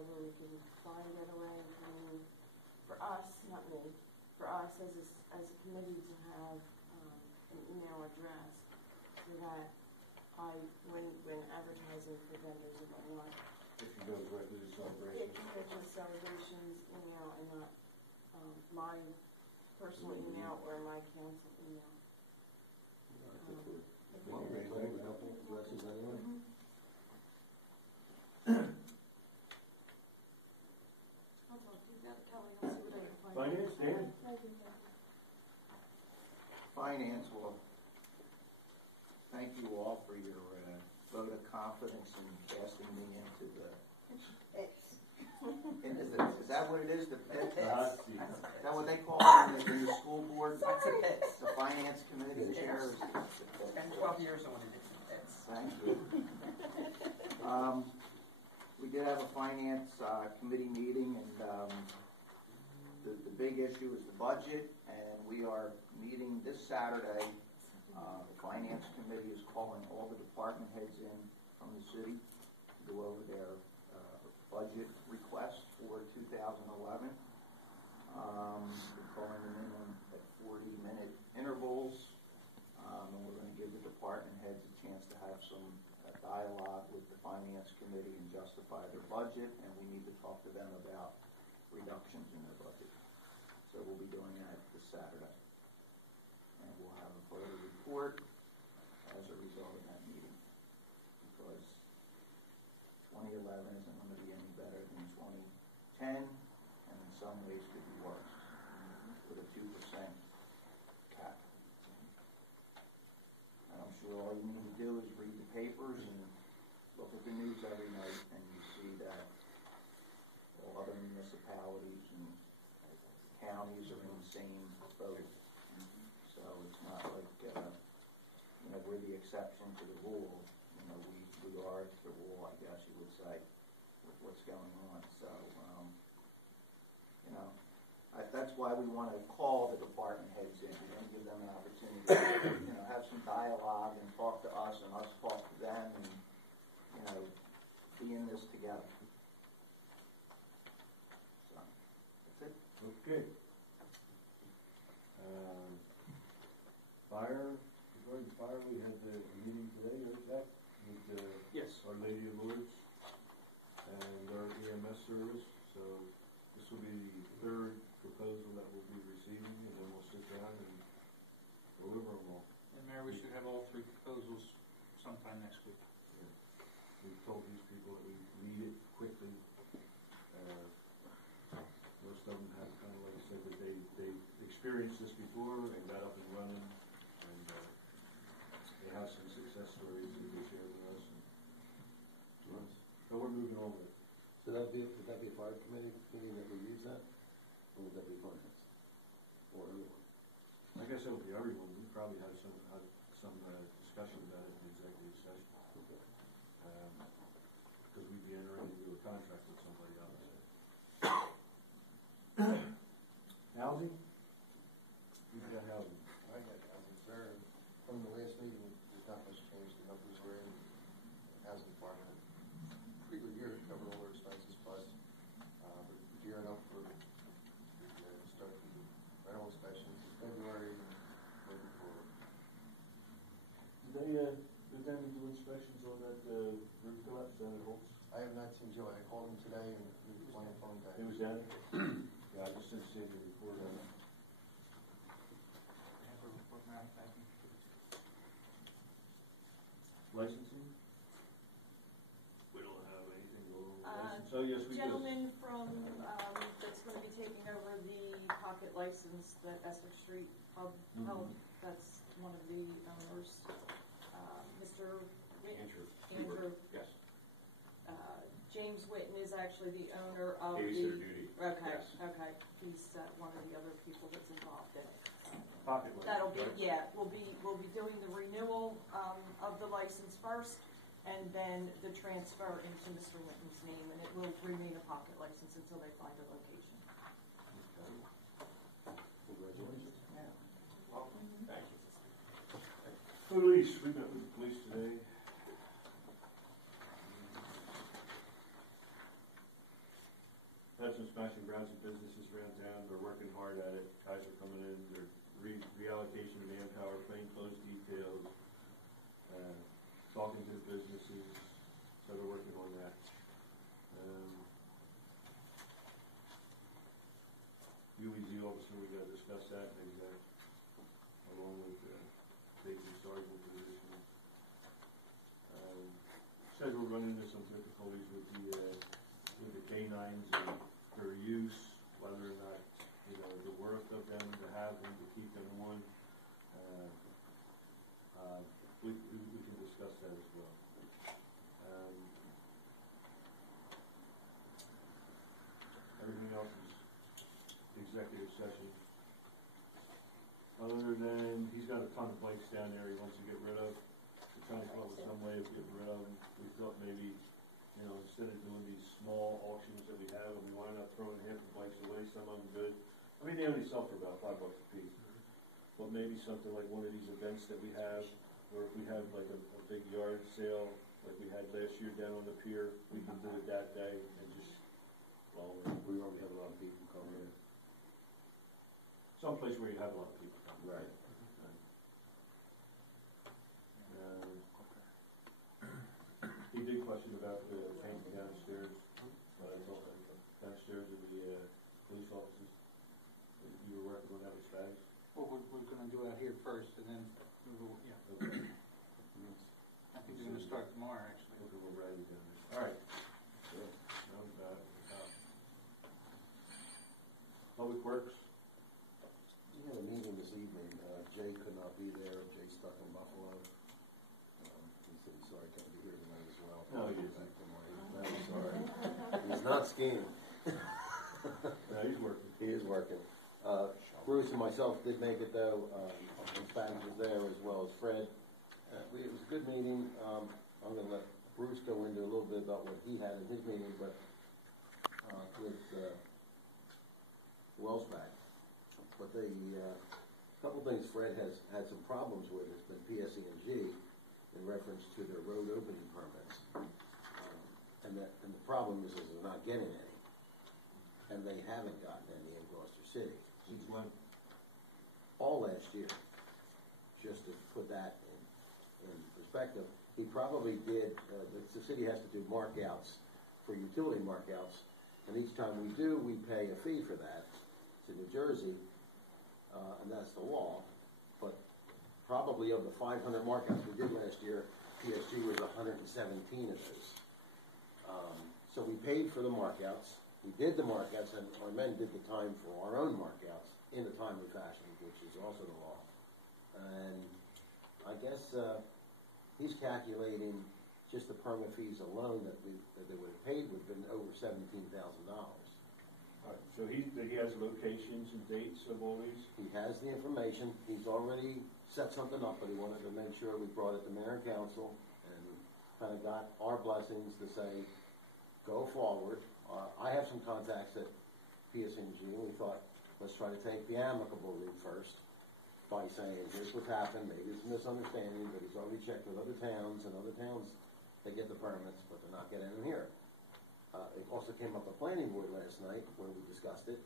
however we can find it arrangement for us, not me, for us as a committee to have an email address so that when advertising for vendors and whatnot, If you go directly to celebrations. it can go to celebrations email and not my personal email or my council email. I think we're a couple addresses anyway. I'll talk to you about it, Kelly. I'll see what I can find. Finance, Dan? Thank you. Finance, well, thank you all for your vote of confidence in casting me into the. Is that what it is? The pits? Is that what they call it in the school board? That's a pit. The finance committee chairs. 10, 12 years on it, it's pits. Thank you. We did have a finance committee meeting, and the big issue is the budget, and we are meeting this Saturday. The finance committee is calling all the department heads in from the city to go over their budget request for 2011. We're calling them in at 40-minute intervals, and we're going to give the department heads a chance to have some dialogue with the finance committee and justify their budget, and we need to talk to them about reductions in their budget. So we'll be doing that this Saturday. And we'll have a further report as a result of that meeting, because 2011 isn't going to be any better than 2010, and in some ways could be worse, with a 2% cap. And I'm sure all you need to do is read the papers and look at the news every night, and you see that all other municipalities and counties are in the same boat. So it's not like, we're the exception to the rule. We are the rule, I guess you would say, with what's going on. So, that's why we want to call the department heads in and give them an opportunity to, have some dialogue and talk to us and us talk to them and, be in this together. So, that's it. Okay. Fire, regarding fire, we had the meeting today, right, Zach? With Yes. Our Lady of Lourdes and our EMS service. So this will be the third proposal that we'll be receiving, and then we'll sit down and go over them all. And Mayor, we should have all 3 proposals sometime next week. Yeah. We've told these people that we need it quickly. Most of them have kind of like I said that they experienced this before and got up and running, and they have some success stories that they share with us. So we're moving on with it. So would that be a fire committee meeting that we use that? Or would that be finance? Or everyone? I guess it'll be everyone. We probably have some discussion about it in the executive session. Okay. Because we'd be entering into a contract with somebody else. Housing? We've got housing. I got housing, sir. From the last meeting, there's not much change. The numbers were in. Housing department, pretty good year, covered all their expenses, plus we're gearing up for start the rental inspections in February and moving forward. Did they do inspections on that roof collapse down at Holtz? I have not seen Joe. I called him today and he was on the phone back. It was down there? Yeah, I just didn't see the report on it. Licensing? We don't have anything going on license. Oh, yes, we do. Gentleman from, that's going to be taking over the pocket license that Essex Street Pub held. That's one of the owners, Mr. Andrew. Yes. James Witten is actually the owner of Babysitter duty. Okay, Yes. okay. He's one of the other people that's involved in it. Pocket license. That'll be, right? yeah, we'll be doing the renewal of the license first, and then the transfer into Mr. Witten's name, and it will remain a pocket license until they find a location. Okay. Congratulations. Yeah. Welcome. Thank you. Police, we met with the police today. smashing grounds and businesses around town. They're working hard at it. Guys are coming in. They're reallocation of manpower, plainclothes details, talking to the businesses. So they're working on that. UEZ officer, we got to discuss that in exec, along with taking sergeant position. Said we're running into some difficulties with the canines and their use, whether or not, the worth of them to have them, to keep them on. We can discuss that as well. Everything else is executive session. Other than, he's got a ton of bikes down there he wants to get rid of. We're trying to come up with some way of getting rid of them. We thought maybe, instead of doing these small auctions that we have, and we wind up throwing half the bikes away, some of them good. I mean, they only sell for about $5 a piece. But maybe something like one of these events that we have, or if we have like a big yard sale, like we had last year down on the pier, we can do it that day and just, We already have a lot of people coming in. someplace where you have a lot of people come. Right. He did question about the painting downstairs, downstairs in the police offices. You were working on that with Spags? Well, we're gonna do it out here first, and then we will, Okay. I think we're gonna start tomorrow, actually. Okay, we'll write it down there. All right. Sure. That was that. Public Works? We had a meeting this evening. Jay could not be there. Jay's stuck in Buffalo. He said he's sorry he can't be here tonight as well. No, he isn't. No, he's sorry. He's not skiing. No, he's working. He is working. Bruce and myself did make it though. Spags was there as well as Fred. It was a good meeting. I'm going to let Bruce go into a little bit about what he had in his meeting, but with Wellsback. But a couple things Fred has had some problems with has been PSE&G in reference to their road opening permits. And the problem is they're not getting any. And they haven't gotten any in Gloucester City. Since when? All last year. Just to put that in perspective, he probably did, the city has to do markouts for utility markouts, and each time we do, we pay a fee for that to New Jersey, and that's the law. But probably of the 500 markouts we did last year, PSG was 117 of those. So we paid for the markouts. We did the markouts, and our men did the time for our own markouts in a timely fashion, which is also the law. And I guess he's calculating just the permit fees alone that they would have paid would have been over $17,000. All right, so he has locations and dates of all these? He has the information. He's already set something up, but he wanted to make sure we brought it to mayor and council and kind of got our blessings to say, go forward. I have some contacts at PSE&G, and we thought, let's try to take the amicable route first by saying, here's what's happened, maybe it's a misunderstanding, but he's already checked with other towns, and other towns, they get the permits, but they're not getting them here. It also came up at planning board last night when we discussed it,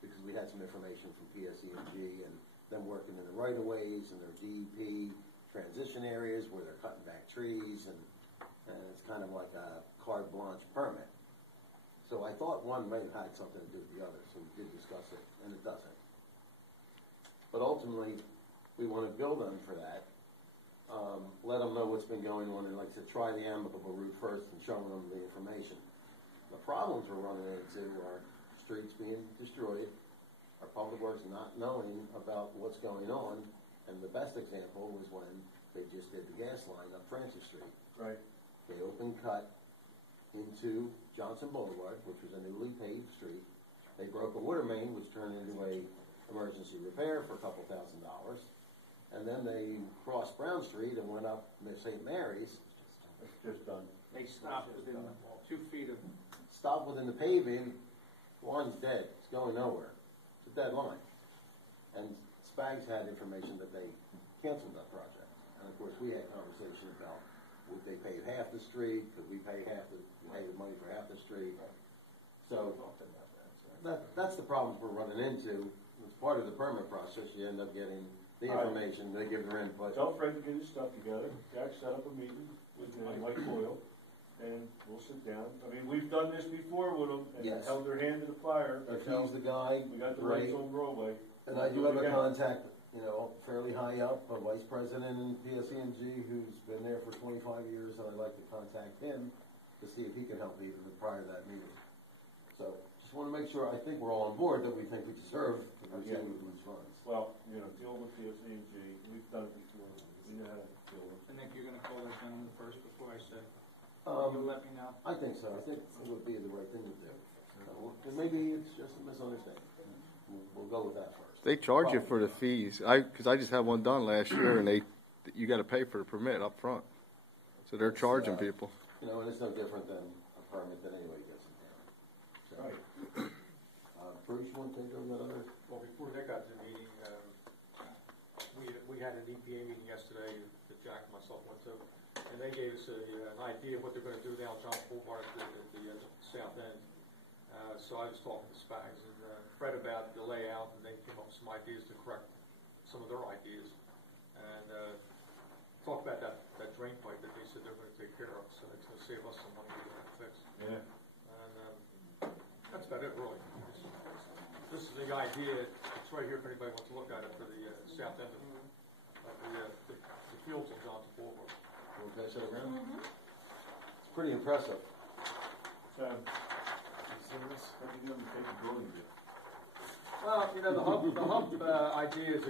because we had some information from PSE&G and them working in the right-of-ways and their DEP transition areas where they're cutting back trees, and it's kind of like a carte blanche permit. So I thought one might have had something to do with the other, so we did discuss it, and it doesn't. But ultimately, we want to bill them for that, let them know what's been going on, and like I said, try the amicable route first and showing them the information. The problems we're running into are streets being destroyed, our public works not knowing about what's going on, and the best example was when they just did the gas line up Francis Street. Right. They open cut into Johnson Boulevard, which was a newly paved street. They broke a water main, which turned into a emergency repair for a couple $1,000. And then they crossed Brown Street and went up St. Mary's. It's just done. They stopped within 2 feet of, Stopped within the paving, line's dead, it's going nowhere. It's a dead line. And Spags had information that they canceled that project. And of course, we had conversation about, would they pave half the street? Could we pay the money for half the street? So, that's the problems we're running into. It's part of the permit process. You end up getting the All right. information, they give their input. Tell Fred to get his stuff together, Jack set up a meeting with Mike Coyle, and we'll sit down. I mean, we've done this before with them, and Yes. held their hand to the fire. If he's the guy, We got the great. rights on Broadway. And I do We'll have it a again. contact, fairly high up, a vice president in PSE&G who's been there for 25 years, and I'd like to contact him to see if he can help even prior to that meeting. So, just want to make sure, I think we're all on board that we think we deserve to Yeah. receive these funds. Well, deal with PSE&G, we've done it before, we know how to deal with it. I think you're gonna call that gentleman first before I say, Um, you'll let me know. I think so. I think it would be the right thing to do. And maybe it's just a misunderstanding. We'll go with that first. They charge you for the fees. Because I just had one done last year, and you got to pay for the permit up front. So they're charging people. And it's no different than a permit that anybody gets in town. So, Right. Bruce, you want to take over that other? Well, before they got to the meeting, we had an EPA meeting yesterday that Jack and myself went to, and they gave us an idea of what they're going to do down John Boulevard at the south end. So I was talking to Spags and Fred about the layout, and they came up with some ideas to correct some of their ideas. And talk about that drain pipe that they said they're going to take care of, so it's going to save us some money to get that fixed. Yeah. And that's about it, really. This is the idea, it's right here if anybody wants to look at it, for the south end of the fields on Johnson Boulevard. Okay, so around? It's pretty impressive. So, how you gonna take the building bit? Well, the hub idea is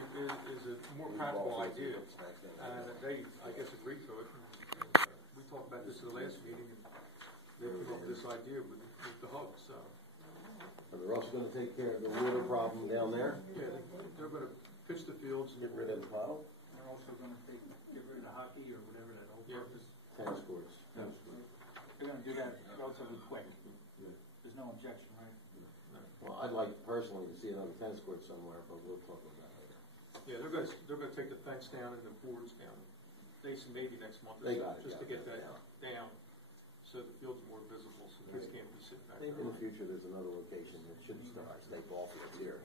a more practical idea, and they, I guess, agreed to it. And, we talked about this at the last meeting, and they came up with this idea with the hub, so. But they're also going to take care of the water problem down there, Yeah, they're going to pitch the fields and get rid of the problem. They're also gonna get rid of the hockey or whatever that old Yeah. purpose. Tennis courts. They're gonna do that relatively quick. There's no objection, right? Well, I'd like personally to see another tennis court somewhere, but we'll talk about that later. Yeah, they're gonna take the fence down and the boards down. Jason, maybe next month or They so, got it, just to yeah. get that down, so the field's more visible, so kids can't be sitting I back think in there. the future, there's another location that should start, state ball fields here.